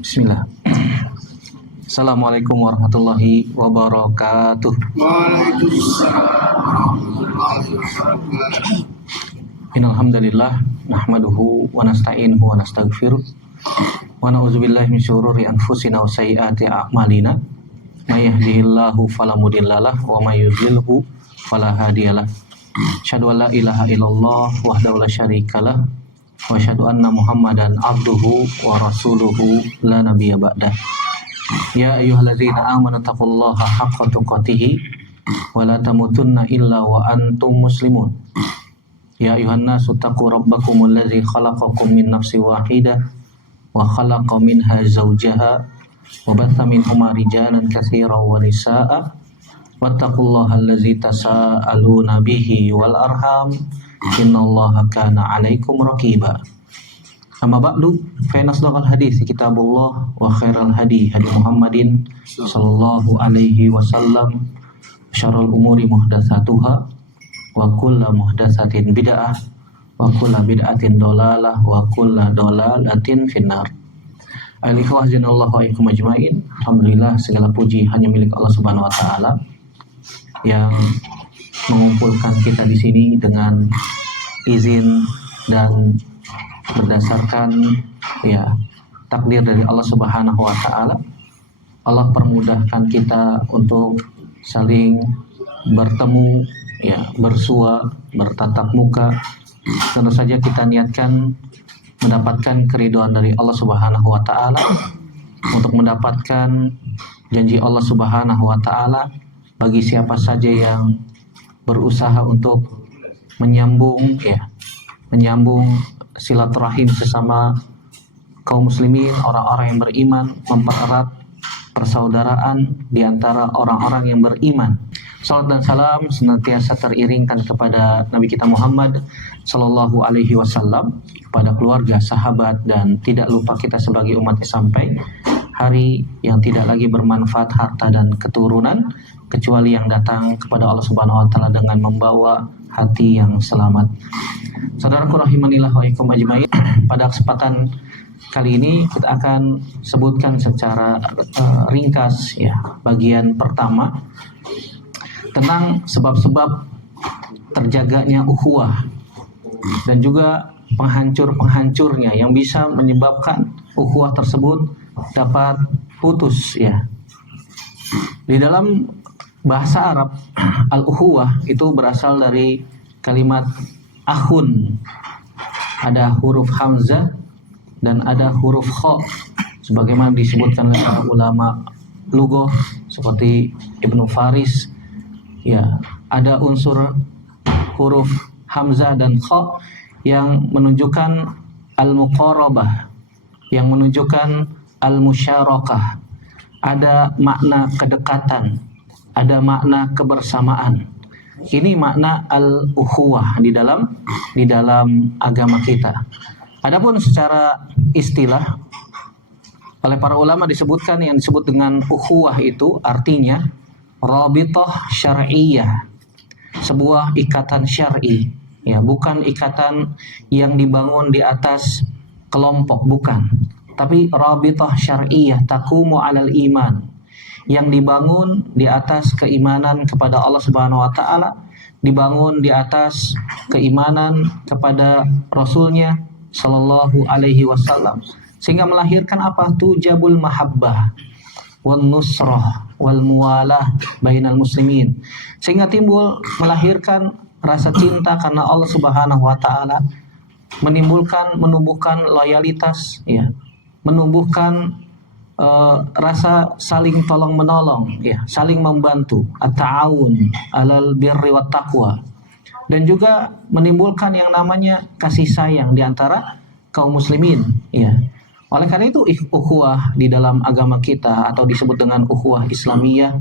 Bismillah. Assalamualaikum warahmatullahi wabarakatuh. Innalhamdalillah nahmaduhu wa nasta'inuhu wa nastaghfiruh wa na'udzubillahi min syururi anfusina wa sayyiati a'malina. May yahdihillahu fala mudhillalah wa may yudhlilhu fala hadiyalah. Asyhadu an la ilaha illallah wahdahu la syarikalah wa asyhadu anna Muhammadan abduhu wa rasuluhu la nabiyya ba'dah. Ya ayyuhalladzina amanu taqullaha haqqa tuqatih wa la tamutunna illa wa antum muslimun. Ya ayyuhan nasu taqu rabbakumul ladzi khalaqakum min nafsin wahidah wa khalaqa minha zawjaha wa batha minhuma rijalan katsiran wa nisaa'a wattaqullaha allazi tasaaluna bihi wal arham innallaha kana 'alaikum raqiba. Amma ba'du, fa asdaqal hadits kitabullah wa khairal hadi Muhammadin sallallahu alaihi wasallam, syarrul umuri muhdatsatuha wa kullu muhdatsatin bid'ah wa kullu bid'atin dhalalah wa kullu dhalalatin finnar. Al-ikhwah janallahu aikum ajmain. Alhamdulillah, segala puji hanya milik Allah Subhanahu wa taala yang mengumpulkan kita di sini dengan izin dan berdasarkan takdir dari Allah Subhanahu wa taala. Allah permudahkan kita untuk saling bertemu, bersua, bertatap muka. Tentu saja kita niatkan mendapatkan keridhaan dari Allah Subhanahu wa taala, untuk mendapatkan janji Allah Subhanahu wa taala bagi siapa saja yang berusaha untuk menyambung silaturahim sesama kaum muslimin, orang-orang yang beriman, mempererat persaudaraan di antara orang-orang yang beriman. Salat dan salam senantiasa teriringkan kepada Nabi kita Muhammad sallallahu alaihi wasallam, kepada keluarga, sahabat, dan tidak lupa kita sebagai umatnya sampai hari yang tidak lagi bermanfaat harta dan keturunan kecuali yang datang kepada Allah Subhanahu wa taala dengan membawa hati yang selamat. Saudaraku rahimanillah wa ikum ajmain, pada kesempatan kali ini kita akan sebutkan secara ringkas bagian pertama tentang sebab-sebab terjaganya ukhuwah dan juga penghancur-penghancurnya yang bisa menyebabkan ukhuwah tersebut dapat putus Di dalam bahasa Arab, al-ukhuwah itu berasal dari kalimat akhun. Ada huruf hamzah dan ada huruf kha, sebagaimana disebutkan oleh para ulama lughah seperti Ibnu Faris. Ada unsur huruf hamzah dan kha yang menunjukkan al-muqarabah, yang menunjukkan al-musyarakah. Ada makna kedekatan, ada makna kebersamaan. Ini makna al-ukhuwah di dalam agama kita. Adapun secara istilah oleh para ulama disebutkan, yang disebut dengan ukhuwah itu artinya rabithah syar'iyyah, sebuah ikatan syar'i, bukan ikatan yang dibangun di atas kelompok, bukan, tapi rabithah syar'iyyah taqumu 'alal iman, yang dibangun di atas keimanan kepada Allah Subhanahu wa taala, dibangun di atas keimanan kepada Rasulnya sallallahu alaihi wasallam, sehingga melahirkan apa? Tujabul mahabbah wan nusrah wal muwalah bainal muslimin, sehingga timbul melahirkan rasa cinta karena Allah Subhanahu wa taala, menumbuhkan loyalitas, menumbuhkan rasa saling tolong menolong, saling membantu, at-ta'awun 'alal birri wat taqwa, dan juga menimbulkan yang namanya kasih sayang di antara kaum muslimin. Oleh karena itu ukhuwah di dalam agama kita, atau disebut dengan ukhuwah Islamiyah,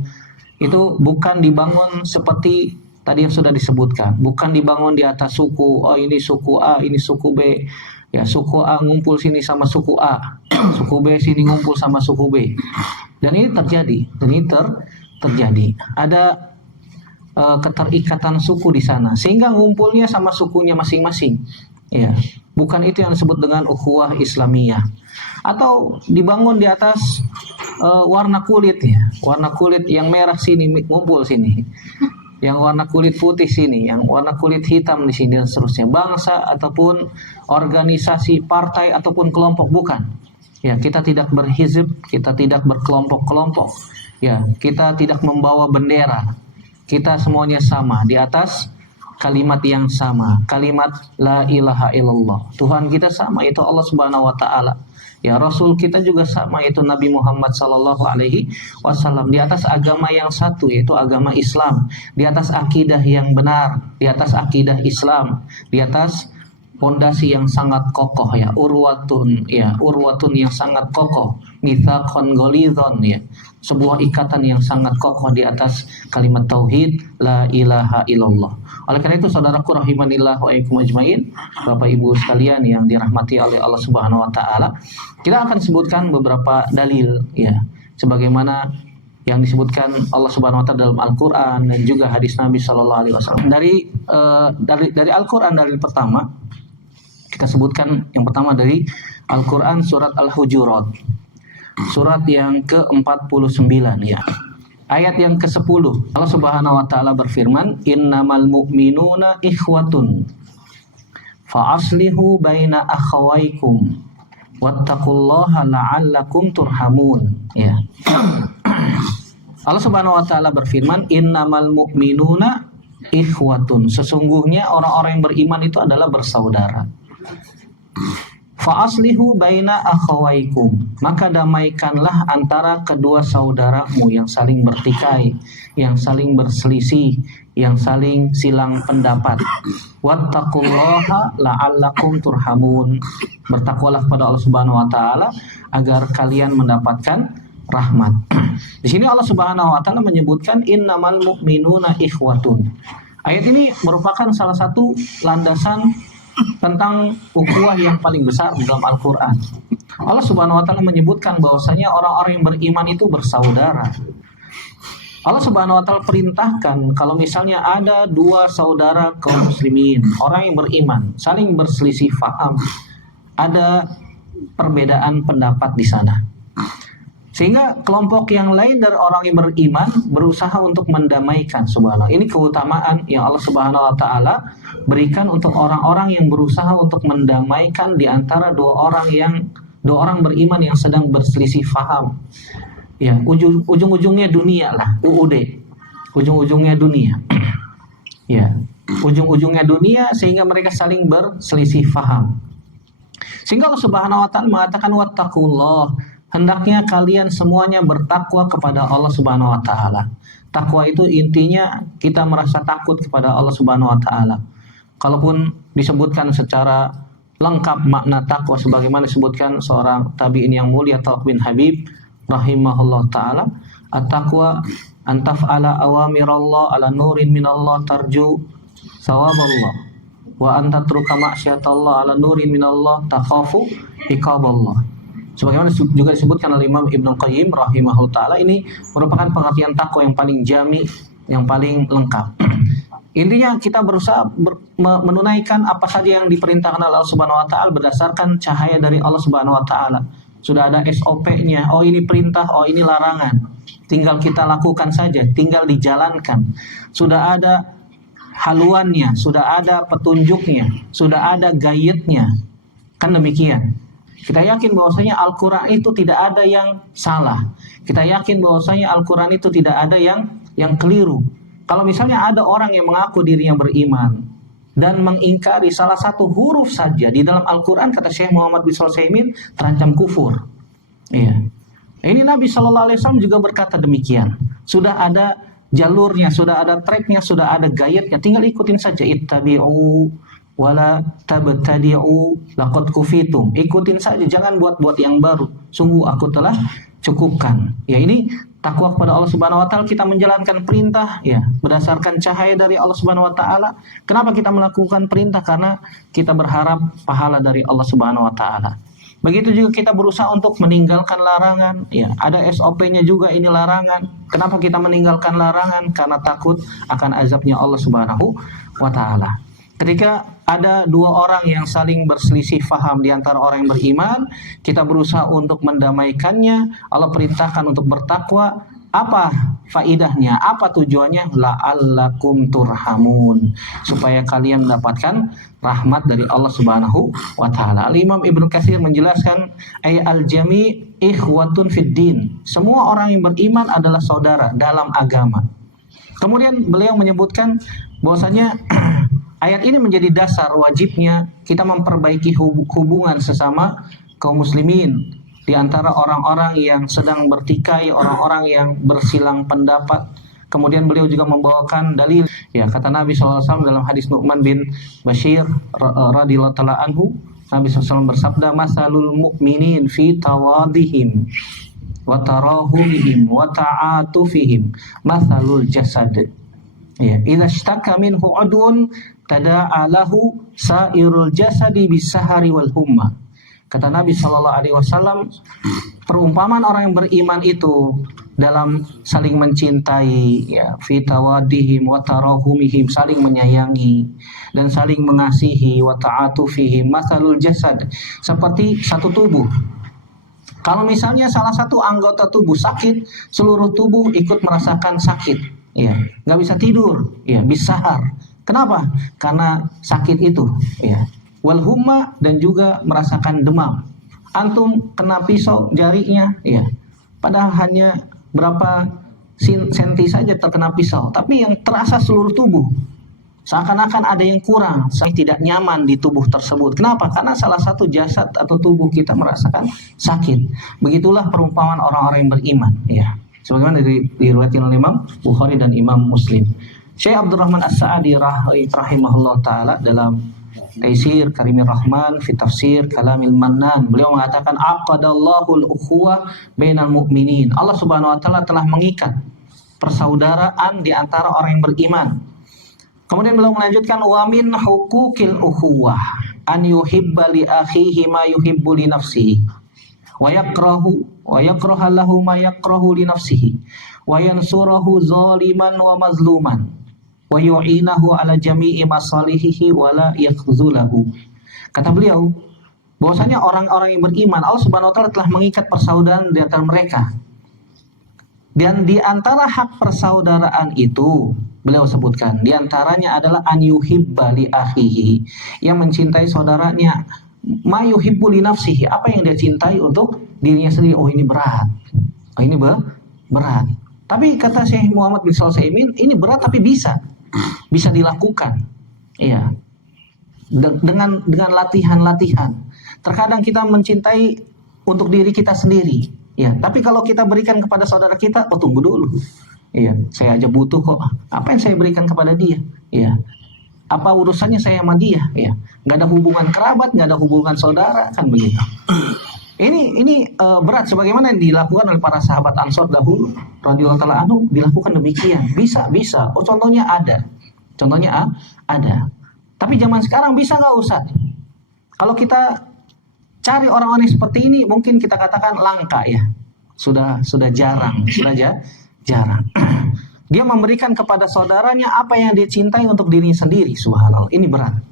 itu bukan dibangun seperti tadi yang sudah disebutkan, bukan dibangun di atas suku. Oh, ini suku A, ini suku B. Suku A ngumpul sini sama suku A, suku B sini ngumpul sama suku B. Dan ini terjadi. Ada keterikatan suku di sana, sehingga ngumpulnya sama sukunya masing-masing. Bukan itu yang disebut dengan ukhuwah Islamiyah. Atau dibangun di atas warna kulit ya. Warna kulit yang merah sini ngumpul sini. Yang warna kulit putih sini, yang warna kulit hitam di sini dan seterusnya. Bangsa ataupun organisasi, partai ataupun kelompok bukan. Ya, kita tidak berhizib, kita tidak berkelompok-kelompok. Ya, kita tidak membawa bendera. Kita semuanya sama di atas kalimat yang sama, kalimat la ilaha illallah. Tuhan kita sama, itu Allah Subhanahu wa taala. Ya, Rasul kita juga sama, itu Nabi Muhammad sallallahu alaihi wasallam, di atas agama yang satu, yaitu agama Islam, di atas akidah yang benar, di atas akidah Islam, di atas pondasi yang sangat kokoh ya, urwatun yang sangat kokoh, mitsaqan ghalidhan ya, sebuah ikatan yang sangat kokoh di atas kalimat tauhid la ilaha illallah. Oleh karena itu saudaraku rahimanillah wa iyyakum ajmain, Bapak Ibu sekalian yang dirahmati oleh Allah Subhanahu wa taala, kita akan sebutkan beberapa dalil ya, sebagaimana yang disebutkan Allah Subhanahu wa taala dalam Al-Qur'an dan juga hadis Nabi sallallahu alaihi wasallam. Dari Al-Qur'an, dalil pertama kita sebutkan yang pertama dari Al-Quran surat Al-Hujurat, surat yang ke-49 ya, ayat yang ke-10. Allah Subhanahu wa taala berfirman, innamal mu'minuna ikhwatun fa aslihu baina akhawaykum wattaqullaha la'allakum turhamun ya. Allah Subhanahu wa taala berfirman, innamal mu'minuna ikhwatun, sesungguhnya orang-orang yang beriman itu adalah bersaudara. Fa'aslihu baina akhawaikum, maka damaikanlah antara kedua saudaramu yang saling bertikai, yang saling berselisih, yang saling silang pendapat. Wattaqullaha la'allakum turhamun, bertakwalah kepada Allah Subhanahu wa taala agar kalian mendapatkan rahmat. Di sini Allah Subhanahu wa taala menyebutkan innamal mu'minuna ikhwatun. Ayat ini merupakan salah satu landasan tentang ukhuwah yang paling besar di dalam Al-Quran. Allah Subhanahu wa taala menyebutkan bahwasanya orang-orang yang beriman itu bersaudara. Allah Subhanahu wa taala perintahkan kalau misalnya ada dua saudara kaum muslimin, orang yang beriman, saling berselisih faham, ada perbedaan pendapat di sana, sehingga kelompok yang lain dari orang yang beriman berusaha untuk mendamaikan. Subhanallah, ini keutamaan yang Allah Subhanahu wa taala berikan untuk orang-orang yang berusaha untuk mendamaikan di antara dua orang beriman yang sedang berselisih faham. Ya, ujung-ujungnya dunia lah, ujung-ujungnya dunia. Ya, ujung-ujungnya dunia, sehingga mereka saling berselisih faham. Sehingga Allah Subhanahu wa taala mengatakan wattaqullah, hendaknya kalian semuanya bertakwa kepada Allah Subhanahu wa taala. Takwa itu intinya kita merasa takut kepada Allah Subhanahu wa taala. Kalaupun disebutkan secara lengkap makna takwa sebagaimana disebutkan seorang tabi'in yang mulia Thalq bin Habib rahimahullah taala, at-taqwa an taf'ala awamirallah ala nurin minallah tarju sawaballah wa an tatruka ma'syatallah ala nurin minallah takhafu iqaballah. Sebagaimana juga disebutkan oleh Imam Ibnu Qayyim rahimahullah taala, ini merupakan pengertian takwa yang paling jami, yang paling lengkap. Intinya kita berusaha menunaikan apa saja yang diperintahkan oleh Allah Subhanahu wa taala berdasarkan cahaya dari Allah Subhanahu wa taala. Sudah ada SOP-nya, oh ini perintah, oh ini larangan. Tinggal kita lakukan saja, tinggal dijalankan. Sudah ada haluannya, sudah ada petunjuknya, sudah ada guide-nya. Kan demikian. Kita yakin bahwasanya Al-Qur'an itu tidak ada yang salah. Kita yakin bahwasanya Al-Qur'an itu tidak ada yang keliru. Kalau misalnya ada orang yang mengaku dirinya beriman dan mengingkari salah satu huruf saja di dalam Al-Quran, kata Syekh Muhammad bin Shalih Al-Utsaimin, terancam kufur. Iya. Ini Nabi Shallallahu Alaihi Wasallam juga berkata demikian. Sudah ada jalurnya, sudah ada tracknya, sudah ada gayatnya. Tinggal ikutin saja. Ittabi'u wala tabtadi'u laqad kufitum. Ikutin saja, jangan buat-buat yang baru. Sungguh aku telah cukupkan. Ya, ini takwa kepada Allah Subhanahu wa taala, kita menjalankan perintah ya berdasarkan cahaya dari Allah Subhanahu wa taala. Kenapa kita melakukan perintah? Karena kita berharap pahala dari Allah Subhanahu wa taala. Begitu juga kita berusaha untuk meninggalkan larangan ya, ada SOP-nya juga, ini larangan. Kenapa kita meninggalkan larangan? Karena takut akan azabnya Allah Subhanahu wa taala. Ketika ada dua orang yang saling berselisih faham di antara orang yang beriman, kita berusaha untuk mendamaikannya. Allah perintahkan untuk bertakwa. Apa faidahnya? Apa tujuannya? La'allakum turhamun, supaya kalian mendapatkan rahmat dari Allah Subhanahu wa taala. Al-Imam Ibnu Katsir menjelaskan, ay al-jami' ikhwatun fid din. Semua orang yang beriman adalah saudara dalam agama. Kemudian beliau menyebutkan bahwasanya ayat ini menjadi dasar wajibnya kita memperbaiki hubungan sesama kaum muslimin, di antara orang-orang yang sedang bertikai, orang-orang yang bersilang pendapat. Kemudian beliau juga membawakan dalil, ya, kata Nabi SAW dalam hadis Nu'man bin Bashir radhiyallahu taala anhu, Nabi SAW bersabda, masalul mu'minin fi tawadihim wa tarahumihim wa ta'atufihim masalul jasad, ya, idza ishtaka minhu udun tada'a lahu sairul jasadi bisahari wal humma. Kata Nabi Shallallahu Alaihi Wasallam, perumpamaan orang yang beriman itu dalam saling mencintai, ya, fitawadihim wa tarahumihim, saling menyayangi dan saling mengasihi, wa ta'atufihim masalul jasad, seperti satu tubuh. Kalau misalnya salah satu anggota tubuh sakit, seluruh tubuh ikut merasakan sakit, ya, nggak bisa tidur, ya, bisahar. Kenapa? Karena sakit itu, ya. Wal humma, dan juga merasakan demam. Antum kena pisau jarinya, ya, padahal hanya berapa senti saja terkena pisau, tapi yang terasa seluruh tubuh. Seakan-akan ada yang kurang, saya tidak nyaman di tubuh tersebut. Kenapa? Karena salah satu jasad atau tubuh kita merasakan sakit. Begitulah perumpamaan orang-orang yang beriman, ya. Sebagaimana diriwayatkan oleh Imam Bukhari dan Imam Muslim. Syekh Abdurrahman As-Sa'di rahimahullah taala dalam Taisir Karimir Rahman fi tafsir Kalamil Mannan, beliau mengatakan aqadallahu al-ukhuwah bainal mu'minin. Allah Subhanahu wa taala telah mengikat persaudaraan di antara orang yang beriman. Kemudian beliau melanjutkan, wa min huquqil ukhuwah an yuhibba li akhihi ma yuhibbu li nafsihi wa yakraha lahu ma yakrahu li nafsihi wa yansurahu zaliman wa mazluman wa yu'inahu ala jami'i masalihihi wa la yakhzulahu. Kata beliau bahwasanya orang-orang yang beriman, Allah Subhanahu wa taala telah mengikat persaudaraan di antara mereka. Dan di antara hak persaudaraan itu, beliau sebutkan, di antaranya adalah an yuhibba li akhihi, yang mencintai saudaranya, ma yuhibbu li nafsihi, apa yang dia cintai untuk dirinya sendiri. Oh, ini berat. Oh, ini berat. Tapi kata Syekh Muhammad bin Shalih Al-Utsaimin, ini berat tapi bisa dilakukan, iya, dengan latihan. Terkadang kita mencintai untuk diri kita sendiri, ya, tapi kalau kita berikan kepada saudara kita, oh, tunggu dulu, iya, saya aja butuh kok, apa yang saya berikan kepada dia, iya, apa urusannya saya sama dia, ya, nggak ada hubungan kerabat, nggak ada hubungan saudara, kan begitu. Ini berat, sebagaimana yang dilakukan oleh para sahabat Ansor dahulu radhiyallahu taala anhu, dilakukan demikian. Bisa. Oh, contohnya ada. Tapi zaman sekarang bisa nggak, Ustaz? Kalau kita cari orang-orang seperti ini, mungkin kita katakan langka, ya. Sudah jarang. Dia memberikan kepada saudaranya apa yang dia cintai untuk dirinya sendiri. Subhanallah, ini berat.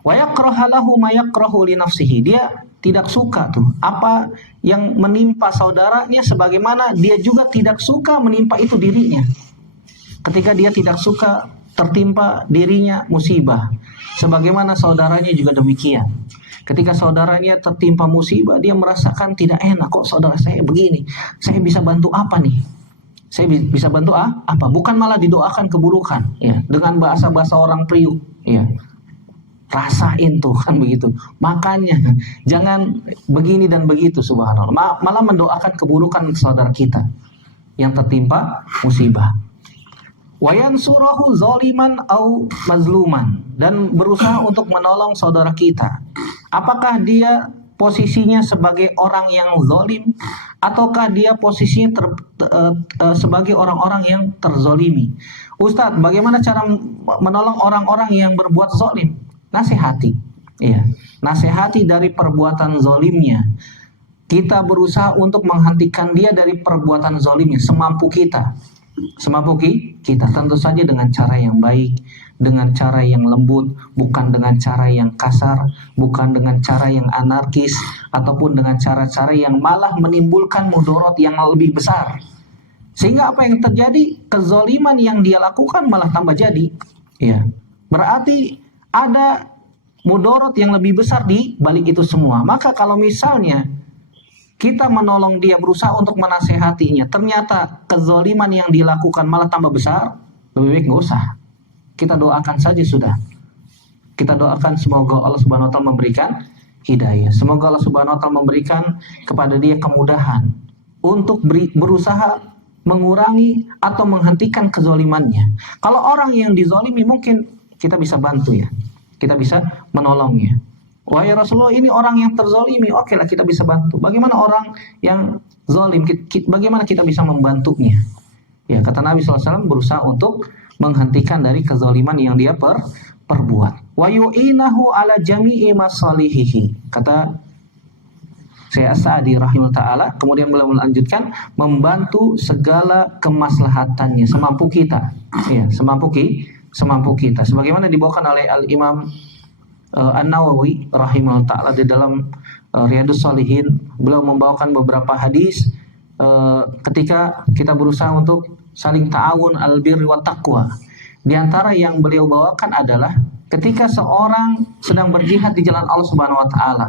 Wa yakraha lahu ma yakrahu li nafsihi. Dia tidak suka tuh apa yang menimpa saudaranya, sebagaimana dia juga tidak suka menimpa itu dirinya. Ketika dia tidak suka tertimpa dirinya musibah, sebagaimana saudaranya juga demikian. Ketika saudaranya tertimpa musibah, dia merasakan tidak enak, kok saudara saya begini, saya bisa bantu apa nih? Saya bisa bantu apa? Bukan malah didoakan keburukan, ya, dengan bahasa orang priuk, ya. Rasain tuh, kan begitu. Makanya jangan begini dan begitu, subhanallah. Malah mendoakan keburukan saudara kita yang tertimpa musibah. Wa yansurahu zaliman au mazluman, dan berusaha untuk menolong saudara kita. Apakah dia posisinya sebagai orang yang zalim, ataukah dia posisinya sebagai orang-orang yang terzolimi? Ustadz, bagaimana cara menolong orang-orang yang berbuat zalim? Nasihati, ya, nasihati dari perbuatan zolimnya. Kita berusaha untuk menghentikan dia dari perbuatan zolimnya semampu kita. semampu kita, tentu saja dengan cara yang baik, dengan cara yang lembut, bukan dengan cara yang kasar, bukan dengan cara yang anarkis, ataupun dengan cara-cara yang malah menimbulkan mudarat yang lebih besar. Sehingga apa yang terjadi? Kezaliman yang dia lakukan malah tambah jadi. Ya. Berarti ada mudarat yang lebih besar di balik itu semua. Maka kalau misalnya kita menolong dia, berusaha untuk menasehatinya, ternyata kezaliman yang dilakukan malah tambah besar, lebih baik nggak usah. Kita doakan saja sudah. Kita doakan semoga Allah Subhanahu wa taala memberikan hidayah. Semoga Allah Subhanahu wa taala memberikan kepada dia kemudahan untuk berusaha mengurangi atau menghentikan kezalimannya. Kalau orang yang dizalimi mungkin kita bisa bantu ya. Kita bisa menolongnya. Wahai Rasulullah, ini orang yang terzalimi, oke lah kita bisa bantu. Bagaimana orang yang zalim, bagaimana kita bisa membantunya? Ya, kata Nabi SAW, berusaha untuk menghentikan dari kezaliman yang dia perbuat. Wa yu'inahu ala jami'i masalihihi. Kata Syekh As-Sa'di rahimahullah ta'ala, kemudian beliau melanjutkan, membantu segala kemaslahatannya semampu kita. Ya, semampu kita. Sebagaimana dibawakan oleh Al-Imam An-Nawawi rahimahullah ta'ala di dalam Riyadhus Shalihin, beliau membawakan beberapa hadis ketika kita berusaha untuk saling ta'awun al-birri wa taqwa. Di antara yang beliau bawakan adalah ketika seorang sedang berjihad di jalan Allah Subhanahu wa taala.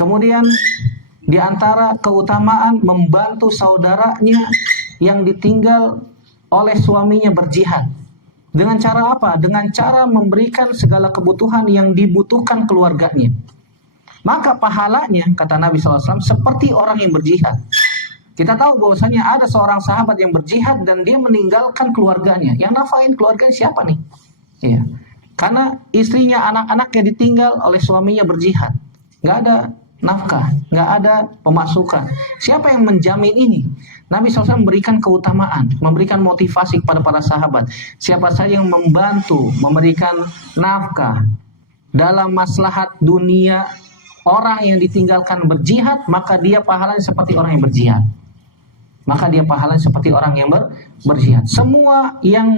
Kemudian di antara keutamaan membantu saudaranya yang ditinggal oleh suaminya berjihad. Dengan cara apa? Dengan cara memberikan segala kebutuhan yang dibutuhkan keluarganya. Maka pahalanya, kata Nabi SAW, seperti orang yang berjihad. Kita tahu bahwasanya ada seorang sahabat yang berjihad dan dia meninggalkan keluarganya. Yang nafain keluarganya siapa nih? Ya. Karena istrinya, anak-anaknya ditinggal oleh suaminya berjihad. Nggak ada nafkah, nggak ada pemasukan. Siapa yang menjamin ini? Nabi SAW memberikan keutamaan, memberikan motivasi kepada para sahabat. Siapa saja yang membantu, memberikan nafkah dalam maslahat dunia orang yang ditinggalkan berjihad, maka dia pahalanya seperti orang yang berjihad. Berjihad. Semua yang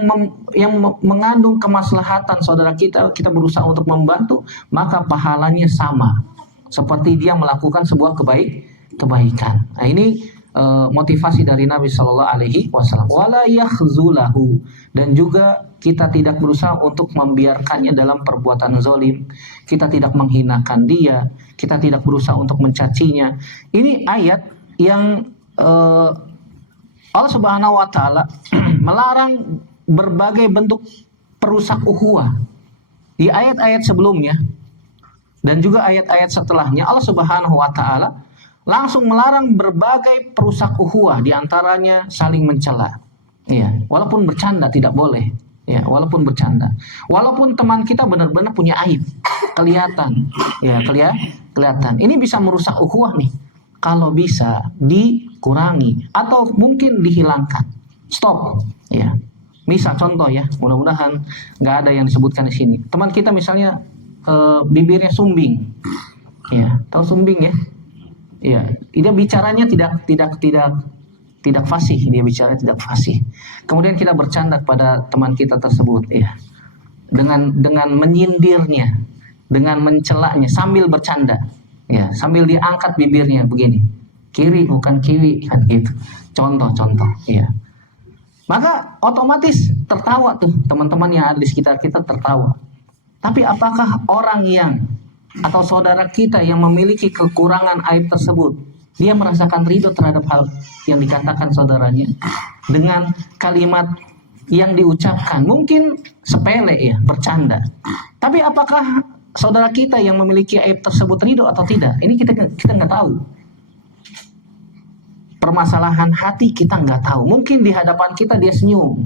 mengandung kemaslahatan saudara kita berusaha untuk membantu, maka pahalanya sama. Seperti dia melakukan sebuah kebaikan. Nah, ini motivasi dari Nabi Shallallahu Alaihi Wasallam. Wala yakhzulahu, dan juga kita tidak berusaha untuk membiarkannya dalam perbuatan zalim. Kita tidak menghinakan dia. Kita tidak berusaha untuk mencacinya. Ini ayat yang Allah Subhanahu Wa Taala melarang berbagai bentuk perusak ukhuwah. Di ayat-ayat sebelumnya dan juga ayat-ayat setelahnya, Allah Subhanahu Wa Taala langsung melarang berbagai perusak ukhuwah, diantaranya saling mencela. Ya, walaupun bercanda tidak boleh. Ya, walaupun bercanda. Walaupun teman kita benar-benar punya aib, kelihatan. Ya, kelihatan. Ini bisa merusak ukhuwah nih. Kalau bisa dikurangi atau mungkin dihilangkan. Stop. Ya. Misal contoh ya, mudah-mudahan nggak ada yang disebutkan di sini. Teman kita misalnya bibirnya sumbing. Ya, tahu sumbing ya? Ya, dia bicaranya tidak fasih, dia bicara tidak fasih. Kemudian kita bercanda kepada teman kita tersebut, ya, dengan menyindirnya, dengan mencelaknya sambil bercanda, ya, sambil diangkat bibirnya begini, kiri bukan kiwi, kan gitu. Contoh, ya. Maka otomatis tertawa tuh teman-teman yang ada di sekitar kita tertawa. Tapi apakah orang yang atau saudara kita yang memiliki kekurangan aib tersebut, dia merasakan ridho terhadap hal yang dikatakan saudaranya dengan kalimat yang diucapkan mungkin sepele ya, bercanda. Tapi apakah saudara kita yang memiliki aib tersebut ridho atau tidak? Ini kita nggak tahu. Permasalahan hati kita nggak tahu. Mungkin di hadapan kita dia senyum,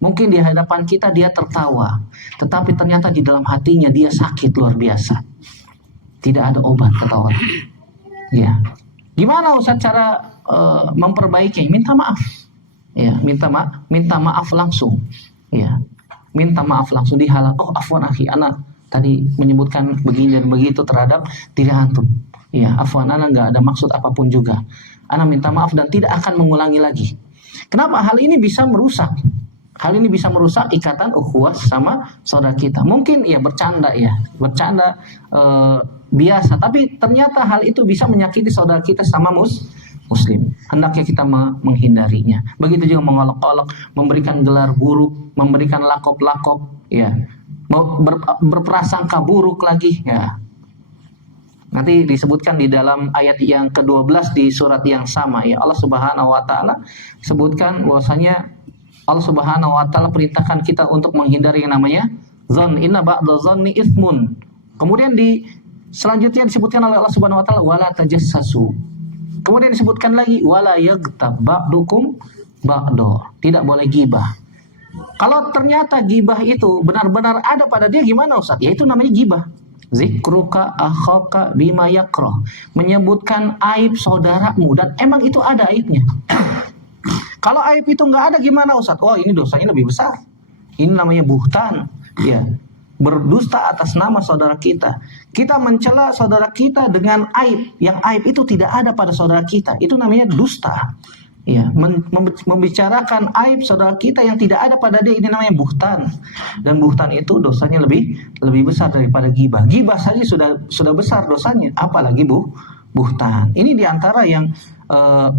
mungkin di hadapan kita dia tertawa, tetapi ternyata di dalam hatinya dia sakit luar biasa. Tidak ada obat, kata orang. Ya, gimana Ustaz cara memperbaiki? Minta maaf. Ya, minta maaf langsung. Ya, minta maaf langsung di halal. Oh, afwan akhi, anak tadi menyebutkan begini dan begitu terhadap diri antum. Ya, afwan, anak nggak ada maksud apapun juga. Anak minta maaf dan tidak akan mengulangi lagi. Kenapa? Hal ini bisa merusak. Hal ini bisa merusak ikatan ukhuwah sama saudara kita. Mungkin ya bercanda biasa, tapi ternyata hal itu bisa menyakiti saudara kita sama muslim. Hendaknya kita menghindarinya. Begitu juga mengolok-olok, memberikan gelar buruk, memberikan lakop-lakop, ya, berprasangka buruk lagi, ya. Nanti disebutkan di dalam ayat yang ke-12 di surat yang sama, ya, Allah Subhanahu wa taala sebutkan bahwasanya Allah Subhanahu wa taala perintahkan kita untuk menghindari yang namanya zon. Inna ba'da zonni itsmun. Kemudian selanjutnya disebutkan oleh Allah Subhanahu wa taala wala tajassasu. Kemudian disebutkan lagi wala yaghtab ba'dukum ba'do. Tidak boleh gibah. Kalau ternyata gibah itu benar-benar ada pada dia, gimana Ustaz? Ya itu namanya gibah. Zikruka akhaka bima yakrah. Menyebutkan aib saudaramu, dan emang itu ada aibnya. Kalau aib itu nggak ada, gimana Ustaz? Oh, ini dosanya lebih besar. Ini namanya buhtan, ya. Berdusta atas nama saudara kita. Kita mencela saudara kita dengan aib, yang aib itu tidak ada pada saudara kita. Itu namanya dusta. Ya, membicarakan aib saudara kita yang tidak ada pada dia, ini namanya buhtan. Dan buhtan itu dosanya lebih besar daripada gibah. Gibah saja sudah besar dosanya, apalagi buhtan. Ini diantara yang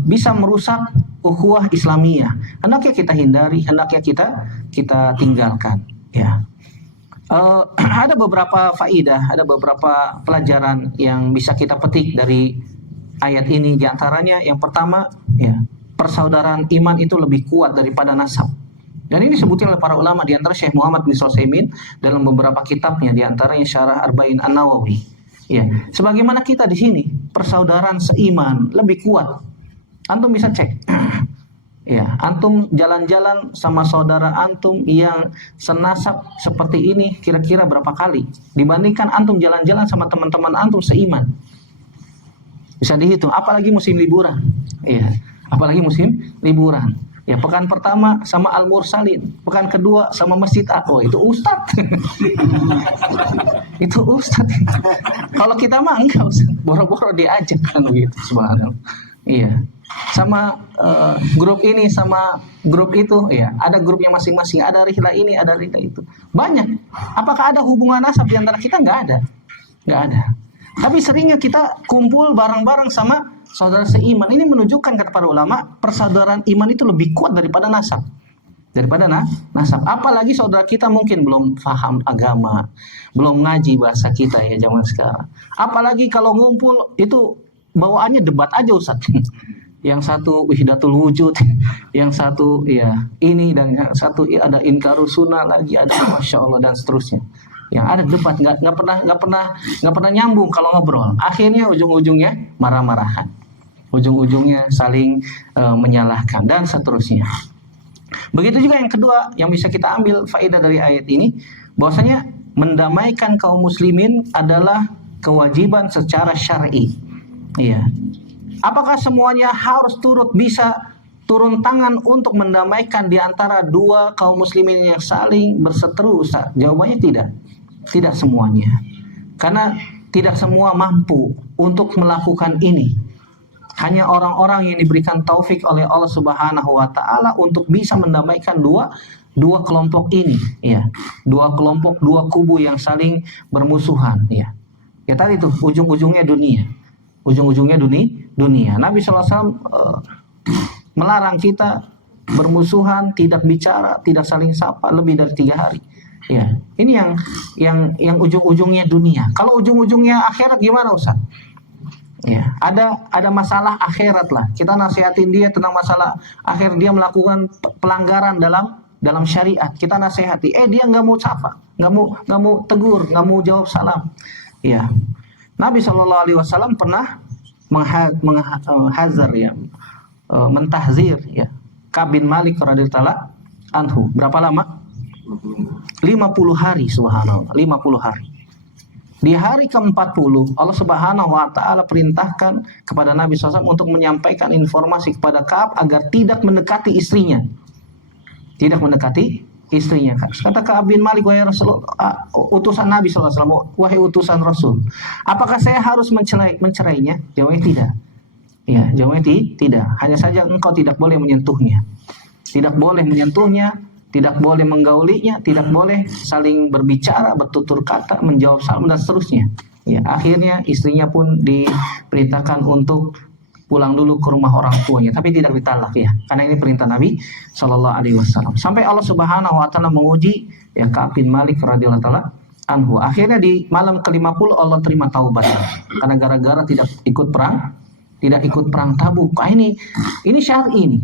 bisa merusak ukhuwah Islamiyah. Hendaknya kita hindari, hendaknya kita tinggalkan. Ya. Ada beberapa faidah, ada beberapa pelajaran yang bisa kita petik dari ayat ini. Di antaranya yang pertama, ya, persaudaraan iman itu lebih kuat daripada nasab. Dan ini disebutkan oleh para ulama, di antara Syekh Muhammad bin Sulaiman dalam beberapa kitabnya, di antaranya Syarah Arba'in An-Nawawi. Ya, sebagaimana kita di sini, persaudaraan seiman lebih kuat. Antum bisa cek. Ya, antum jalan-jalan sama saudara antum yang senasab seperti ini kira-kira berapa kali dibandingkan antum jalan-jalan sama teman-teman antum seiman. Bisa dihitung, apalagi musim liburan. Iya, apalagi musim liburan. Ya, pekan pertama sama Al-Mursalin, pekan kedua sama Masjid Oh, itu Ustadz. Itu Ustadz. Kalau kita mah enggak, Ustadz. Boro-boro diajak kan begitu, subhanallah. Iya. Sama grup ini sama grup itu, ya. Ada grupnya masing-masing, ada rihla ini, ada rihla itu. Banyak. Apakah ada hubungan nasab di antara kita? Enggak ada. Enggak ada. Tapi seringnya kita kumpul bareng-bareng sama saudara seiman. Ini menunjukkan kata para ulama, persaudaraan iman itu lebih kuat daripada nasab. Daripada nasab. Apalagi saudara kita mungkin belum paham agama, belum ngaji bahasa kita ya zaman sekarang. Apalagi kalau ngumpul itu bawaannya debat aja Ustaz. Yang satu wahdatul wujud, yang satu ya ini, dan yang satu ada inkarus sunnah lagi, ada masya Allah dan seterusnya. Yang ada debat, nggak pernah nyambung kalau ngobrol. Akhirnya ujung-ujungnya marah-marahan, ujung-ujungnya saling menyalahkan dan seterusnya. Begitu juga yang kedua yang bisa kita ambil faedah dari ayat ini, bahwasanya mendamaikan kaum muslimin adalah kewajiban secara syar'i. Iya. Apakah semuanya harus bisa turun tangan untuk mendamaikan di antara dua kaum muslimin yang saling berseteru? Jawabannya tidak. Tidak semuanya. Karena tidak semua mampu untuk melakukan ini. Hanya orang-orang yang diberikan taufik oleh Allah Subhanahu wa taala untuk bisa mendamaikan dua kelompok ini, ya. Dua kelompok, dua kubu yang saling bermusuhan, ya. Ya tadi itu ujung-ujungnya dunia. Ujung-ujungnya dunia. Nabi SAW melarang kita bermusuhan, tidak bicara, tidak saling sapa lebih dari 3 hari. Ya, ini yang ujung-ujungnya dunia. Kalau ujung-ujungnya akhirat gimana Ustaz? Ya, ada masalah akhirat lah. Kita nasihatin dia tentang masalah akhir, dia melakukan pelanggaran dalam syariat. Kita nasihati, dia nggak mau sapa, nggak mau tegur, nggak mau jawab salam. Ya, Nabi SAW pernah menghazar, ya, mentahzir, ya, Ka'ab bin Malik radhiyallahu anhu. Berapa lama? 50 hari, subhanallah, 50 hari. Di hari ke-40 Allah Subhanahu wa taala perintahkan kepada Nabi SAW untuk menyampaikan informasi kepada Ka'ab agar tidak mendekati istrinya. Tidak mendekati istrinya. Kata Ka'ab bin Malik, wahai Rasulullah, utusan Nabi SAW, wahai utusan Rasul, apakah saya harus mencerainya? Jawabnya tidak. Ya, jawabannya tidak. Hanya saja engkau tidak boleh menyentuhnya. Tidak boleh menyentuhnya, tidak boleh menggaulinya, tidak boleh saling berbicara, bertutur kata, menjawab salam dan seterusnya. Ya, akhirnya istrinya pun diperintahkan untuk pulang dulu ke rumah orang tuanya, tapi tidak ditalak ya, karena ini perintah Nabi Shallallahu Alaihi Wasallam. Sampai Allah Subhanahu Wa Taala menguji ya Ka'ab bin Malik radhiyallahu taala anhu. Akhirnya di malam ke-50 Allah terima taubat karena gara-gara tidak ikut perang Tabuk. Nah, ini syar'i ini.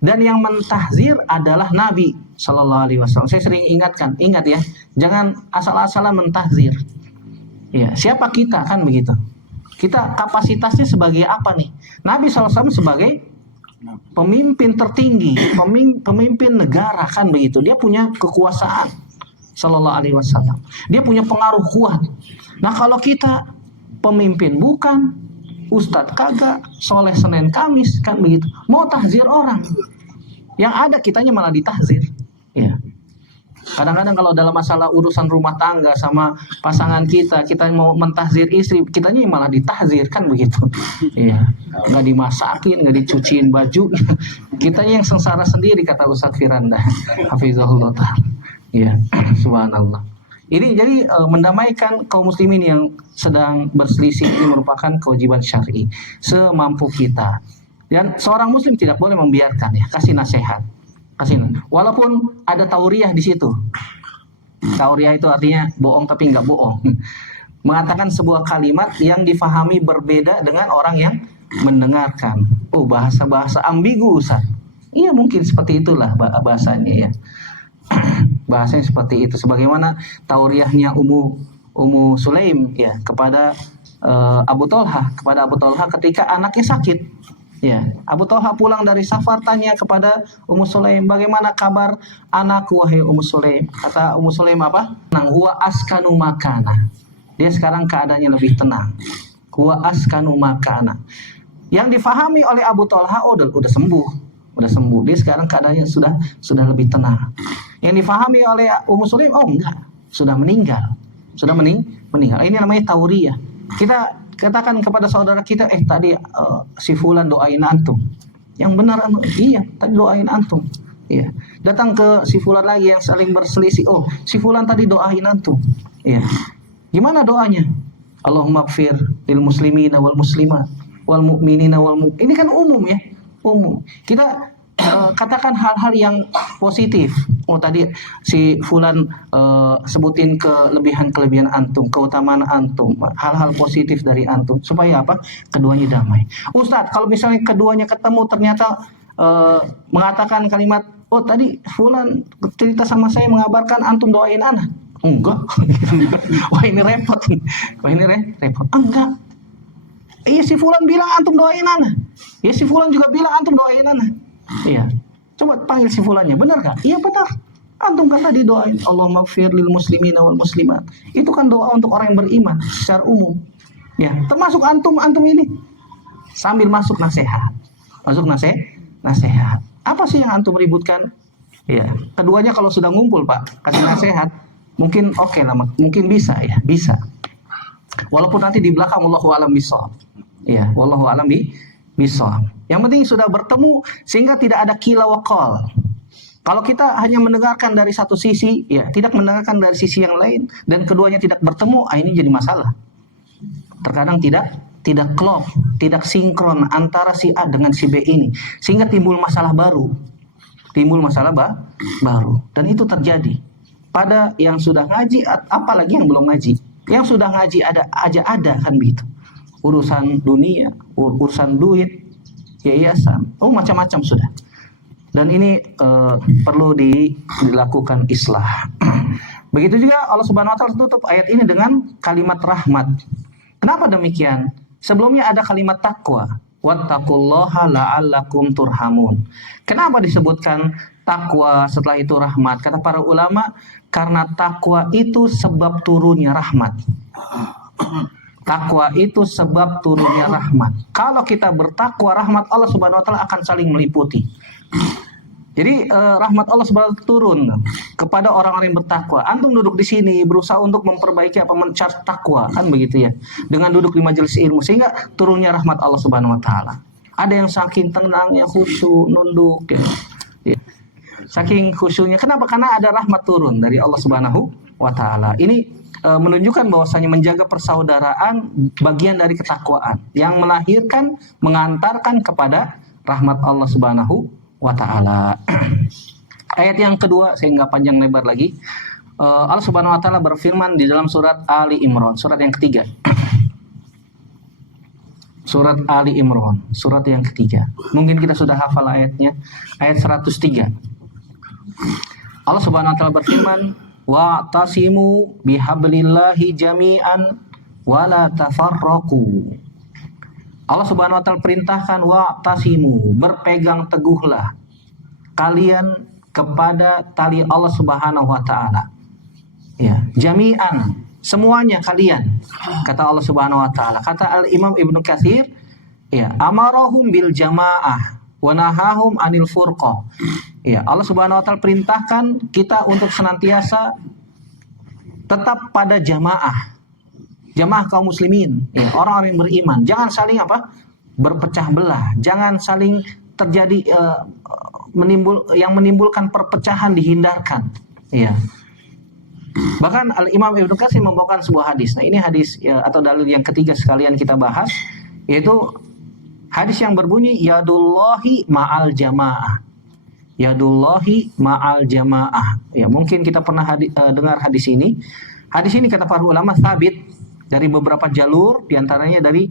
Dan yang mentahzir adalah Nabi Shallallahu Alaihi Wasallam. Saya sering ingat ya, jangan asal-asalan mentahzir. Ya, siapa kita kan begitu? Kita kapasitasnya sebagai apa nih? Nabi SAW sebagai pemimpin tertinggi, pemimpin negara kan begitu. Dia punya kekuasaan, Sallallahu Alaihi Wasallam. Dia punya pengaruh kuat. Nah kalau kita pemimpin bukan, ustadz kagak, soleh Senin Kamis kan begitu. Mau tahzir orang, yang ada kitanya malah ditahzir. Ya. Kadang-kadang kalau dalam masalah urusan rumah tangga sama pasangan kita mau mentahzir istri, kitanya malah ditahzir kan begitu. Iya, nggak dimasakin, nggak dicuciin baju, kitanya yang sengsara sendiri kata Ustadz Firanda, hafizahullah ta'ala. Iya, subhanallah. Ini jadi mendamaikan kaum muslimin yang sedang berselisih ini merupakan kewajiban syar'i semampu kita. Dan seorang muslim tidak boleh membiarkan ya, kasih nasihat. Walaupun ada tauriah di situ. Tauriah itu artinya bohong tapi nggak bohong. Mengatakan sebuah kalimat yang difahami berbeda dengan orang yang mendengarkan. Oh, bahasa-bahasa ambigu, Ustaz. Iya, mungkin seperti itulah bahasanya ya. Bahasanya seperti itu. Sebagaimana tauriahnya Ummu Sulaim ya kepada Abu Thalhah ketika anaknya sakit. Ya, Abu Thalhah pulang dari safar tanya kepada Ummu Sulaim, bagaimana kabar anakku wahai Ummu Sulaim? Kata Ummu Sulaim apa? Huwa askanu makana. Dia sekarang keadaannya lebih tenang. Huwa askanu makana. Yang difahami oleh Abu Thalhah, oh udah sembuh. Dia sekarang keadaannya sudah lebih tenang. Yang difahami oleh Ummu Sulaim, oh enggak, sudah meninggal. Meninggal. Ini namanya tauriyah. Kita katakan kepada saudara kita, tadi si fulan doain antum. Yang benar, iya, tadi doain antum. Iya. Datang ke si fulan lagi yang saling berselisih, oh, si fulan tadi doain antum. Iya. Gimana doanya? Allahumma gfir lil muslimina wal muslimat wal mu'minina wal mu'min. Ini kan umum ya, umum. Kita katakan hal-hal yang positif. Oh tadi si fulan sebutin kelebihan antum, keutamaan antum, hal-hal positif dari antum supaya apa? Keduanya damai. Ustadz, kalau misalnya keduanya ketemu ternyata mengatakan kalimat, oh tadi fulan cerita sama saya mengabarkan antum doain anak. Enggak. Wah ini repot. Repot. Enggak. Iya si fulan bilang antum doain anak. Ya si fulan juga bilang antum doain anak. Iya. Coba panggil si fulannya, benar gak? Iya benar. Antum kan tadi doain Allahumma gfir lil muslimina wal muslimat. Itu kan doa untuk orang yang beriman secara umum. Ya, termasuk antum ini. Sambil masuk nasihat. Nasihat. Apa sih yang antum ributkan? Ya, keduanya kalau sudah ngumpul, Pak, kasih nasihat, mungkin oke lah, mungkin bisa ya, bisa. Walaupun nanti di belakang wallahu a'lam bishawab. Ya, wallahu a'lam bishawab. Yang penting sudah bertemu sehingga tidak ada kila wa qal. Kalau kita hanya mendengarkan dari satu sisi, ya tidak mendengarkan dari sisi yang lain dan keduanya tidak bertemu, ini jadi masalah. Terkadang tidak klop, tidak sinkron antara si A dengan si B ini, sehingga timbul masalah baru. Dan itu terjadi pada yang sudah ngaji, apalagi yang belum ngaji. Yang sudah ngaji ada kan begitu. Urusan dunia, urusan duit, yayasan, macam-macam sudah. Dan ini perlu dilakukan islah. Begitu juga Allah Subhanahu wa taala tutup ayat ini dengan kalimat rahmat. Kenapa demikian? Sebelumnya ada kalimat takwa. Wattaqullaha la'allakum turhamun. Kenapa disebutkan takwa setelah itu rahmat? Kata para ulama, karena takwa itu sebab turunnya rahmat. Takwa itu sebab turunnya rahmat. Kalau kita bertakwa, rahmat Allah Subhanahu wa taala akan saling meliputi. Jadi rahmat Allah Subhanahu wa taala turun kepada orang-orang yang bertakwa. Antum duduk di sini berusaha untuk memperbaiki mencari takwa, kan begitu ya. Dengan duduk di majelis ilmu sehingga turunnya rahmat Allah Subhanahu wa taala. Ada yang saking tenangnya, khusyuk, nunduk, ya. Ya. Saking khusyuknya. Kenapa? Karena ada rahmat turun dari Allah Subhanahu wa Ta'ala. Ini menunjukkan bahwasanya menjaga persaudaraan bagian dari ketakwaan yang melahirkan, mengantarkan kepada rahmat Allah Subhanahu wa Ta'ala. Ayat yang kedua, saya nggak panjang lebar lagi. Allah Subhanahu wa Ta'ala berfirman di dalam surat Ali Imran, surat yang ketiga. Surat Ali Imran, surat yang ketiga. Mungkin kita sudah hafal ayatnya. Ayat 103. Allah Subhanahu wa Ta'ala berfirman, wa'tasimu bihablillahi jami'an wa la tafarraqu. Allah Subhanahu wa Ta'ala perintahkan wa'tasimu, berpegang teguhlah kalian kepada tali Allah Subhanahu wa Ta'ala. Ya, jami'an, semuanya kalian, kata Allah Subhanahu wa Ta'ala. Kata Al-Imam Ibnu Katsir, ya, amarahum bil jamaah wa nahahum anil furqah. Ya, Allah Subhanahu wa Ta'ala perintahkan kita untuk senantiasa tetap pada jamaah. Jamaah kaum muslimin, ya, orang-orang yang beriman. Jangan saling berpecah belah, jangan saling terjadi yang menimbulkan perpecahan dihindarkan. Ya. Bahkan Al-Imam Ibnu Katsir membawakan sebuah hadis. Nah, ini hadis ya, atau dalil yang ketiga sekalian kita bahas, yaitu hadis yang berbunyi yadullahi ma'al jamaah. Yadullahi ma'al jamaah. Ya, mungkin kita pernah dengar hadis ini. Hadis ini kata para ulama sabit dari beberapa jalur, diantaranya dari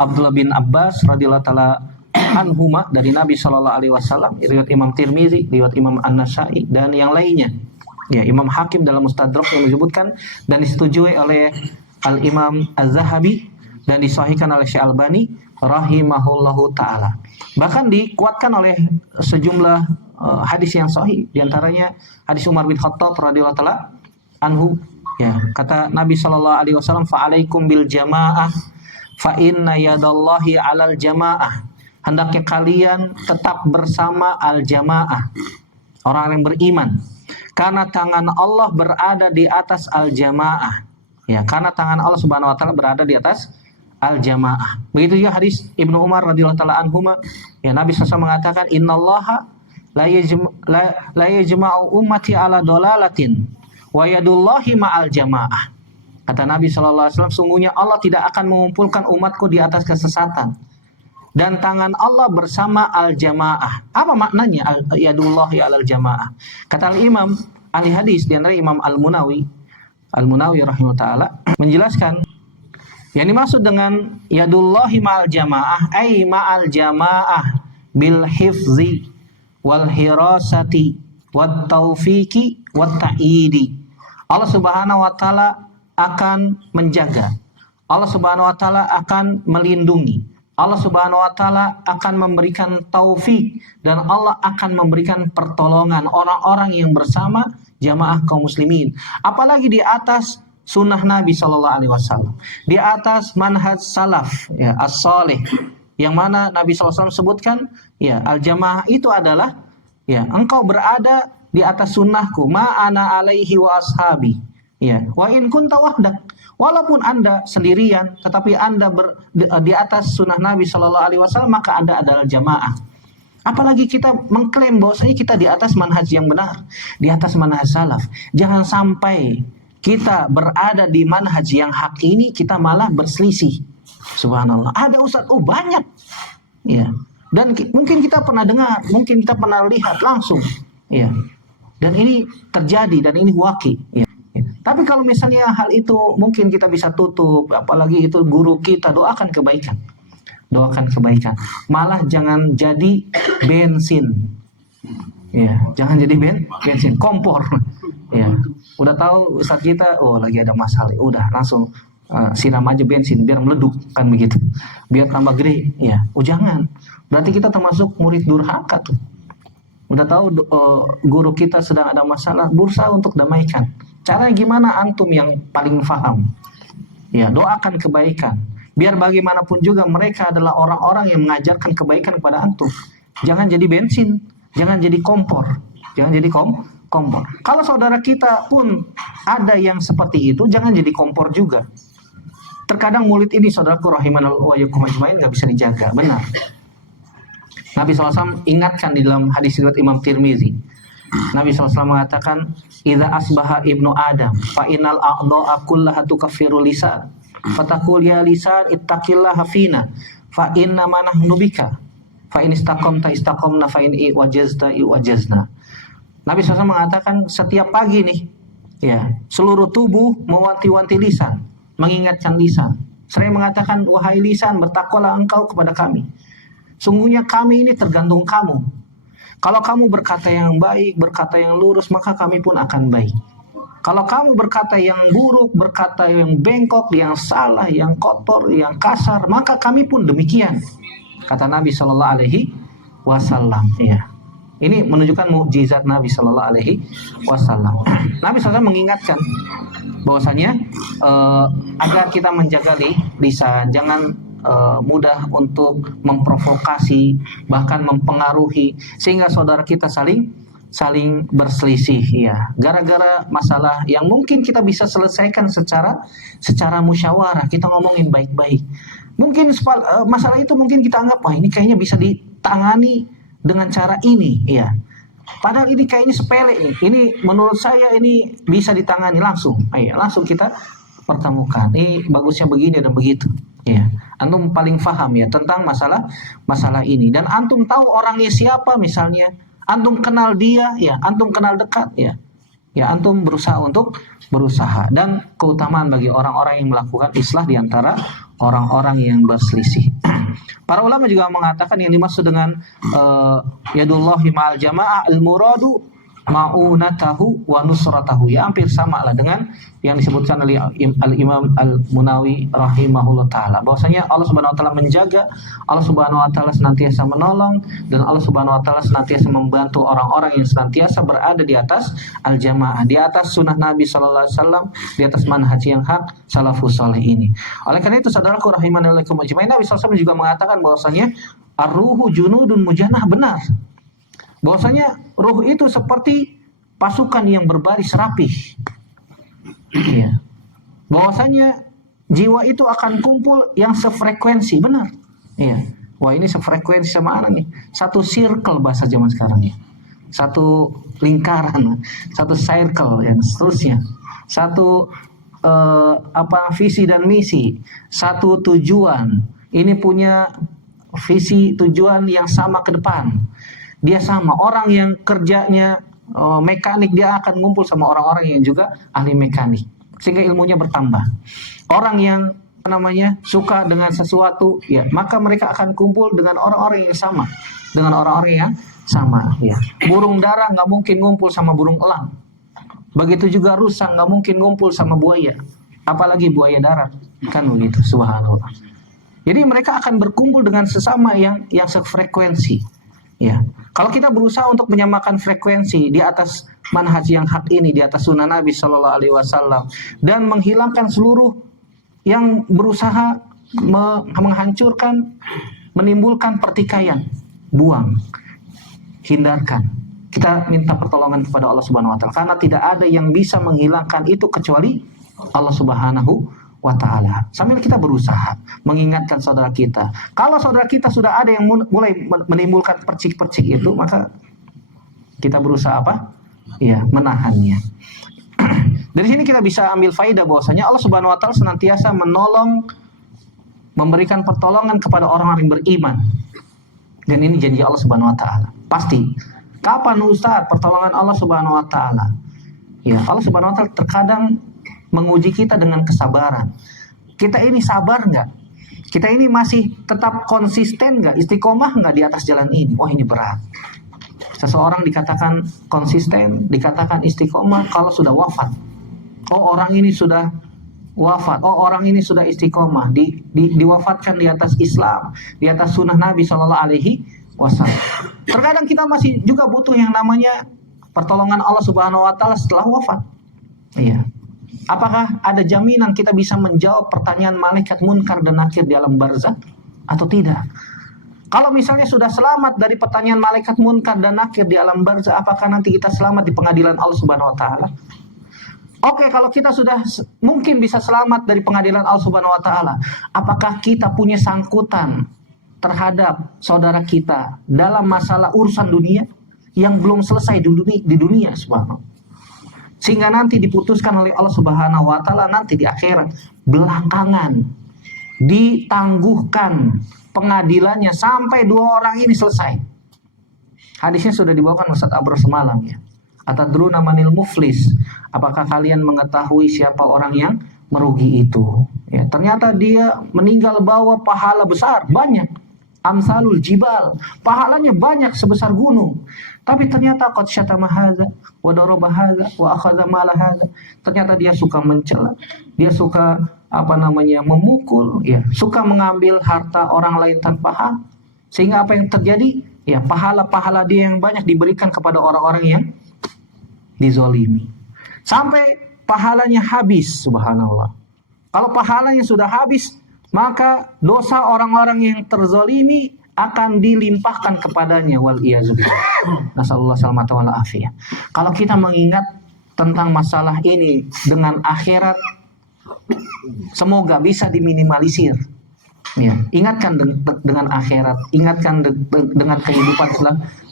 Abdullah bin Abbas radhiyallahu taala anhuma, dari Nabi sallallahu alaihi wasallam, riwayat Imam Tirmizi, riwayat Imam An-Nasa'i dan yang lainnya. Ya, Imam Hakim dalam Mustadrak yang disebutkan dan disetujui oleh Al-Imam Az-Zahabi dan disahihkan oleh Syekh Albani rahimahullahu taala. Bahkan dikuatkan oleh sejumlah hadis yang sahih, diantaranya hadis Umar bin Khattab radhiyallahu taala anhu. Ya, kata Nabi sallallahu alaihi wasallam, fa'alaikum bil jamaah fa inna yadallahi 'alal jamaah. Hendaknya kalian tetap bersama al jamaah, orang yang beriman, karena tangan Allah berada di atas al jamaah. Ya, karena tangan Allah Subhanahu wa Ta'ala berada di atas al jamaah. Begitu juga hadis Ibnu Umar radhiyallahu taala anhuma, ya, Nabi SAW mengatakan, innallaha la yajma'u ummati ala dolalatin wa yadullahi ma'al jamaah. Kata Nabi SAW, sungguhnya Allah tidak akan mengumpulkan umatku di atas kesesatan dan tangan Allah bersama al-jamaah. Apa maknanya yadullahi alal jamaah? Kata al-Imam ahli hadis, di antara Imam Al-Munawi rahimahullah ta'ala menjelaskan, yang dimaksud dengan yadullahi ma'al jamaah ay ma'al jamaah bil hifzi wal hirasati wat taufiqi wat ta'idi. Allah Subhanahu wa Ta'ala akan menjaga, Allah Subhanahu wa Ta'ala akan melindungi, Allah Subhanahu wa Ta'ala akan memberikan taufik, dan Allah akan memberikan pertolongan orang-orang yang bersama jamaah kaum muslimin, apalagi di atas sunnah Nabi Shallallahu Alaihi Wasallam, di atas manhaj salaf, ya, as-salih, yang mana Nabi SAW sebutkan, ya, al-jamaah itu adalah, ya, engkau berada di atas sunnahku, ma'ana alaihi wa ashabi, ya, wa in kunta wahdak, walaupun anda sendirian, tetapi anda di atas sunnah Nabi Shallallahu Alaihi Wasallam, maka anda adalah jamaah. Apalagi kita mengklaim bahwasanya kita di atas manhaj yang benar, di atas manhaj salaf. Jangan sampai kita berada di manhaj yang hak ini, kita malah berselisih. Subhanallah. Ada ustadz, banyak. Ya. Dan mungkin kita pernah dengar, mungkin kita pernah lihat langsung. Ya. Dan ini terjadi, dan ini waqi. Ya. Tapi kalau misalnya hal itu mungkin kita bisa tutup, apalagi itu guru kita, doakan kebaikan. Doakan kebaikan. Malah jangan jadi bensin. Ya, jangan jadi bensin, kompor. Ya. Udah tahu ustaz kita, lagi ada masalah, udah langsung siram aja bensin biar meleduk, kan begitu. Biar tambah gede. Ya, jangan. Berarti kita termasuk murid durhaka tuh. Udah tahu guru kita sedang ada masalah, berusaha untuk damaikan. Caranya gimana? Antum yang paling paham. Ya, doakan kebaikan. Biar bagaimanapun juga mereka adalah orang-orang yang mengajarkan kebaikan kepada antum. Jangan jadi bensin, jangan jadi kompor. Jangan jadi kompor. Kalau saudara kita pun ada yang seperti itu, jangan jadi kompor juga. Terkadang mulut ini, saudaraku rahimanallahu wa iyyakum ajmain, nggak bisa dijaga. Benar. Nabi SAW ingatkan di dalam hadis riwayat Imam Tirmizi. Nabi SAW mengatakan, "Idza asbaha ibnu Adam, fa innal a'dha'a kullaha tukaffiru lisan. Fataqul ya lisan ittaqillaha fina, fa inna ma nahnu bika. Fa in istaqamta istaqamna, fa in iwajazta iwajazna." Nabi SAW mengatakan setiap pagi nih, ya, seluruh tubuh mewanti-wanti lisan, mengingatkan lisan. Sering mengatakan, "Wahai lisan, bertakwalah engkau kepada kami. Sungguhnya kami ini tergantung kamu. Kalau kamu berkata yang baik, berkata yang lurus, maka kami pun akan baik. Kalau kamu berkata yang buruk, berkata yang bengkok, yang salah, yang kotor, yang kasar, maka kami pun demikian." Kata Nabi Shallallahu Alaihi Wasallam. Ya. Ini menunjukkan mukjizat Nabi Shallallahu Alaihi Wasallam. Nabi SAW mengingatkan bahwasanya agar kita menjaga lisan, jangan mudah untuk memprovokasi, bahkan mempengaruhi, sehingga saudara kita saling berselisih, ya, gara-gara masalah yang mungkin kita bisa selesaikan secara musyawarah. Kita ngomongin baik-baik. Mungkin masalah itu mungkin kita anggap, wah, ini kayaknya bisa ditangani dengan cara ini, ya. Padahal ini kayaknya sepele nih. Ini menurut saya ini bisa ditangani langsung. Langsung kita pertemukan. Ini bagusnya begini dan begitu. Ya, antum paling paham ya tentang masalah ini, dan antum tahu orangnya siapa misalnya. Antum kenal dia, ya, antum kenal dekat, ya. Ya, antum berusaha dan keutamaan bagi orang-orang yang melakukan islah di antara orang-orang yang berselisih. Para ulama juga mengatakan yang dimaksud dengan yadullahi ma'al jama'ah al-muradu ma'unatahu wa nusratahu. Ya, hampir sama lah dengan yang disebutkan oleh Al-Imam Al-Munawi rahimahullah ta'ala, bahwasanya Allah Subhanahu wa ta'ala menjaga, Allah Subhanahu wa ta'ala senantiasa menolong, dan Allah Subhanahu wa ta'ala senantiasa membantu orang-orang yang senantiasa berada di atas al-jamaah, di atas sunnah Nabi sallallahu alaihi wasallam, di atas manhaj yang hak salafus saleh ini. Oleh karena itu, saudaraku rahimanallahu wa iyyakum, Nabi sallallahu alaihi wasallam juga mengatakan bahwasanya ar-ruhu junudun mujannah, benar. Bahwasanya ruh itu seperti pasukan yang berbaris rapih. Ya. Bahwasanya jiwa itu akan kumpul yang sefrekuensi, benar. Iya. Wah, ini sefrekuensi sama anak nih. Satu circle bahasa zaman sekarang ya. Satu lingkaran, satu circle yang seterusnya. Satu visi dan misi, satu tujuan. Ini punya visi tujuan yang sama ke depan. Dia sama orang yang kerjanya mekanik, dia akan ngumpul sama orang-orang yang juga ahli mekanik, sehingga ilmunya bertambah. Orang yang suka dengan sesuatu, ya, maka mereka akan kumpul dengan orang-orang yang sama, ya. Burung dara nggak mungkin ngumpul sama burung elang. Begitu juga rusa nggak mungkin ngumpul sama buaya, apalagi buaya darat, kan begitu. Subhanallah. Jadi mereka akan berkumpul dengan sesama yang sefrekuensi. Ya, kalau kita berusaha untuk menyamakan frekuensi di atas manhaj yang hak ini, di atas sunnah Nabi Shallallahu Alaihi Wasallam, dan menghilangkan seluruh yang berusaha menghancurkan, menimbulkan pertikaian, buang, hindarkan. Kita minta pertolongan kepada Allah Subhanahu Wa Taala, karena tidak ada yang bisa menghilangkan itu kecuali Allah Subhanahu Wa Ta'ala. Sambil kita berusaha mengingatkan saudara kita. Kalau saudara kita sudah ada yang mulai menimbulkan percik-percik itu, maka kita berusaha apa? Ya, menahannya. Dari sini kita bisa ambil faidah bahwasanya Allah Subhanahu Wa Ta'ala senantiasa menolong, memberikan pertolongan kepada orang-orang yang beriman. Dan ini janji Allah Subhanahu Wa Ta'ala. Pasti. Kapan Ustaz pertolongan Allah Subhanahu Wa Ta'ala? Ya, Allah Subhanahu Wa Ta'ala terkadang menguji kita dengan kesabaran. Kita ini sabar nggak? Kita ini masih tetap konsisten nggak? Istiqomah nggak di atas jalan ini? Oh, ini berat. Seseorang dikatakan konsisten, dikatakan istiqomah kalau sudah wafat. Oh, orang ini sudah wafat. Oh, orang ini sudah istiqomah. Diwafatkan di atas Islam, di atas sunnah Nabi Shallallahu Alaihi Wasallam. Terkadang kita masih juga butuh yang namanya pertolongan Allah Subhanahu Wa Taala setelah wafat. Iya. Apakah ada jaminan kita bisa menjawab pertanyaan malaikat munkar dan nakir di alam barzakh atau tidak? Kalau misalnya sudah selamat dari pertanyaan malaikat munkar dan nakir di alam barzakh, apakah nanti kita selamat di pengadilan Allah Subhanahu Wa Taala? Oke, kalau kita sudah mungkin bisa selamat dari pengadilan Allah Subhanahu wa taala, apakah kita punya sangkutan terhadap saudara kita dalam masalah urusan dunia yang belum selesai di dunia subhanahu, sehingga nanti diputuskan oleh Allah Subhanahu wa taala nanti di akhirat, belakangan ditangguhkan pengadilannya sampai dua orang ini selesai. Hadisnya sudah dibawakan Ustaz Abrar semalam ya. Atadruna manil muflis? Apakah kalian mengetahui siapa orang yang merugi itu? Ya, ternyata dia meninggal bawa pahala besar, banyak. Amsalul jibal, pahalanya banyak sebesar gunung. Tapi ternyata qad syatama hadza wa daraba hadza wa akhadha mala hadza. Ternyata dia suka mencela, dia suka memukul, ya, suka mengambil harta orang lain tanpa hak. Sehingga apa yang terjadi? Ya, pahala-pahala dia yang banyak diberikan kepada orang-orang yang dizolimi. Sampai pahalanya habis, subhanallah. Kalau pahalanya sudah habis, maka dosa orang-orang yang terzolimi akan dilimpahkan kepadanya, wal iyadzubillah. Nasallallahu salamata wal afiyah. Kalau kita mengingat tentang masalah ini dengan akhirat, semoga bisa diminimalisir. Ya, ingatkan dengan akhirat, ingatkan dengan kehidupan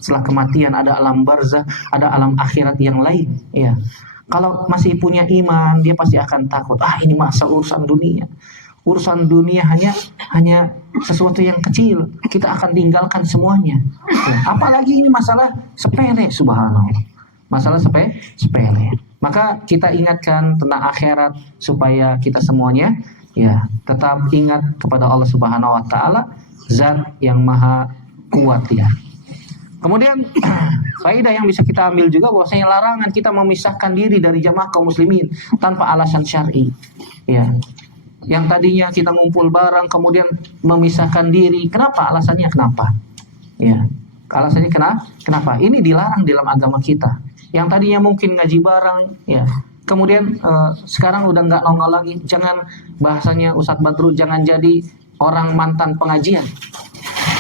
setelah kematian, ada alam barzah, ada alam akhirat yang lain. Ya, kalau masih punya iman, dia pasti akan takut. Ini masa urusan dunia. Urusan dunia hanya sesuatu yang kecil. Kita akan tinggalkan semuanya. Ya, apalagi ini masalah sepele, subhanallah. Masalah sepele. Maka kita ingatkan tentang akhirat supaya kita semuanya ya tetap ingat kepada Allah Subhanahu wa taala, zat yang maha kuat ya. Kemudian faedah yang bisa kita ambil juga bahwasanya larangan kita memisahkan diri dari jamaah kaum muslimin tanpa alasan syar'i. Ya. Yang tadinya kita ngumpul bareng kemudian memisahkan diri, kenapa? Alasannya kenapa? Ya. Alasannya kenapa? Ini dilarang dalam agama kita. Yang tadinya mungkin ngaji bareng, ya. Kemudian sekarang udah nggak nongol lagi. Jangan, bahasanya Ustadz Badru, jangan jadi orang mantan pengajian.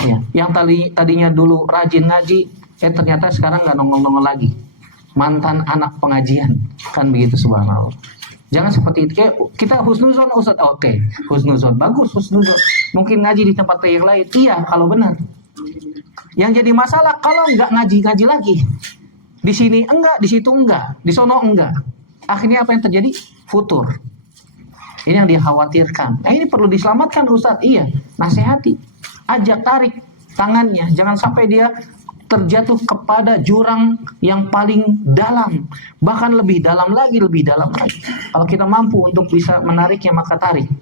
Ya, yang tadinya dulu rajin ngaji, ternyata sekarang nggak nongol-nongol lagi. Mantan anak pengajian, kan begitu, subhanallah. Jangan seperti itu. Kita husnuzon Ustadz, oke, husnuzon, bagus husnuzon. Mungkin ngaji di tempat yang lain, iya kalau benar. Yang jadi masalah kalau nggak ngaji lagi. Di sini enggak, di situ enggak, di sono enggak. Akhirnya apa yang terjadi? Futur. Ini yang dikhawatirkan. Ini perlu diselamatkan Ustadz. Iya, nasihati. Ajak, tarik tangannya. Jangan sampai dia terjatuh kepada jurang yang paling dalam. Bahkan lebih dalam lagi. Kalau kita mampu untuk bisa menariknya, maka tarik.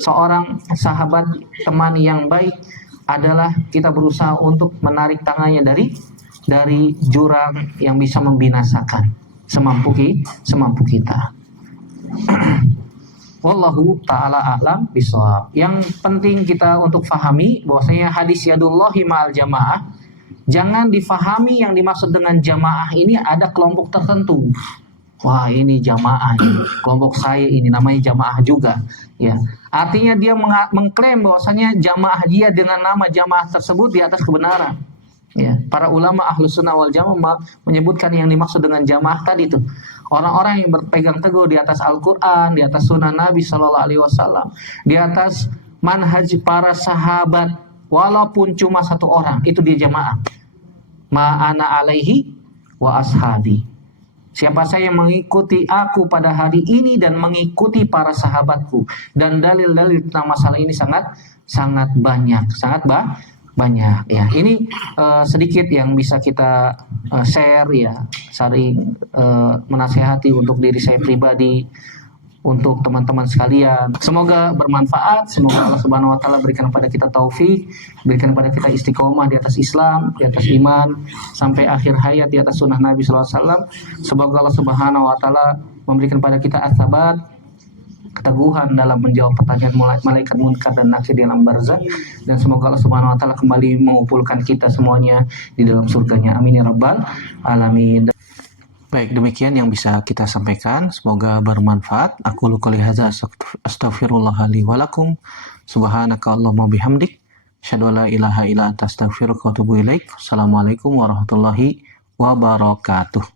Seorang sahabat, teman yang baik adalah kita berusaha untuk menarik tangannya dari jurang yang bisa membinasakan. Semampu kita. Wallahu ta'ala a'lam bishawab. Yang penting kita untuk fahami bahwasanya hadis yadullahi ma'al jamaah, jangan difahami yang dimaksud dengan jamaah ini ada kelompok tertentu. Wah, ini jamaah ini. Kelompok saya ini namanya jamaah juga, ya. Artinya dia mengklaim bahwasanya jamaah dia dengan nama jamaah tersebut di atas kebenaran. Ya, para ulama Ahlus Sunnah wal Jamaah menyebutkan yang dimaksud dengan jamaah tadi itu orang-orang yang berpegang teguh di atas Al-Qur'an, di atas sunnah Nabi Shallallahu alaihi wasallam, di atas manhaj para sahabat, walaupun cuma satu orang, itu dia jamaah. Ma'ana alaihi wa ashabi. Siapa saya yang mengikuti aku pada hari ini dan mengikuti para sahabatku. Dan dalil-dalil tentang masalah ini sangat banyak, banyak ya. Ini sedikit yang bisa kita share ya, saling menasehati untuk diri saya pribadi, untuk teman-teman sekalian. Semoga bermanfaat, semoga Allah Subhanahu wa taala berikan kepada kita taufik, berikan kepada kita istiqomah di atas Islam, di atas iman sampai akhir hayat di atas sunnah Nabi sallallahu alaihi wasallam. Semoga Allah Subhanahu wa taala memberikan kepada kita as-sabat, keteguhan dalam menjawab pertanyaan malaikat munkar dan nakir di alam barzakh, dan semoga Allah Subhanahu wa taala kembali mengumpulkan kita semuanya di dalam surganya. Amin ya rabbal alamin. Baik, demikian yang bisa kita sampaikan, semoga bermanfaat. Aku qouli hadza astaghfirullah li wa lakum. Subhanaka Allahumma bihamdik, asyhadu an la ilaha illa anta astaghfiruka wa atubu ilaik. Assalamualaikum warahmatullahi wabarakatuh.